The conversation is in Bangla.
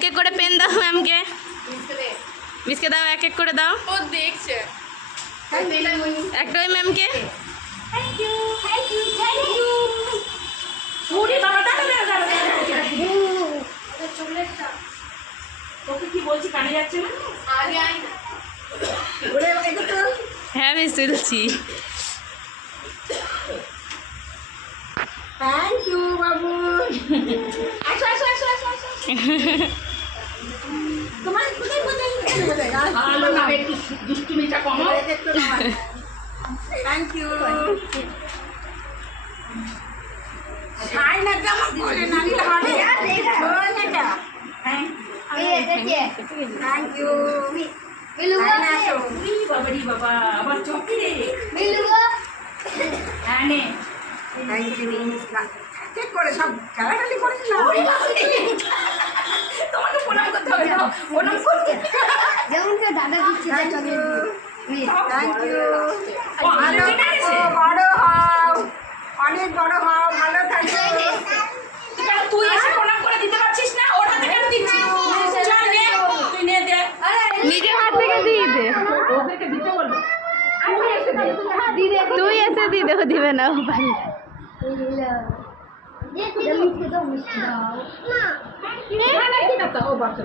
এক এক করে পেন দাও ম্যামকে, মিসকে দাও, এক এক করে দাও। ও দেখছে একটা ওই ম্যামকে। Thank you thank you thank you. ওরে বাবা দাঁড়া দাঁড়া দাঁড়া দাঁড়া। চকলেটটা তোকে কি বলছি কানে যাচ্ছে না? আগে আই না। ওরে এটা তো হ্যাঁ আমি তুলছি। থ্যাংক ইউ বাবু। আসো আসো আসো আসো আসো। তোমার কোথায় কোথায় কোথায় ভালো না একটু দুষ্টুমিটা কমাও একটু না। Thank you. খাই না কেমন করে না দিলে হবে ওই না থ্যাংক ইউ মিলুয়া বাবারি বাবা আবার চকি রে মিলুয়া হ্যাঁ নে থ্যাংক ইউ চেক করে সব খেলাটালি করিস না তোমাকে প্রণাম করতে হবে না প্রণাম করতে যেমন করে দাদা দিচ্ছে থ্যাংক ইউ বড় হও অনেক বড় হও ভালো থাকো তুই এসে প্রণাম করে দিতে পারছিস না ওর হাতে কেন দিচ্ছিস চল নে তুই নে দে নিজের হাত থেকে দিয়ে দে, ওদেরকে দিতে বলবো আমি এসে দিদি তুই এসে দিয়ে দেবো, দিবে না ও পারে। মিষ্টি দাও না কি না ও বাচ্চা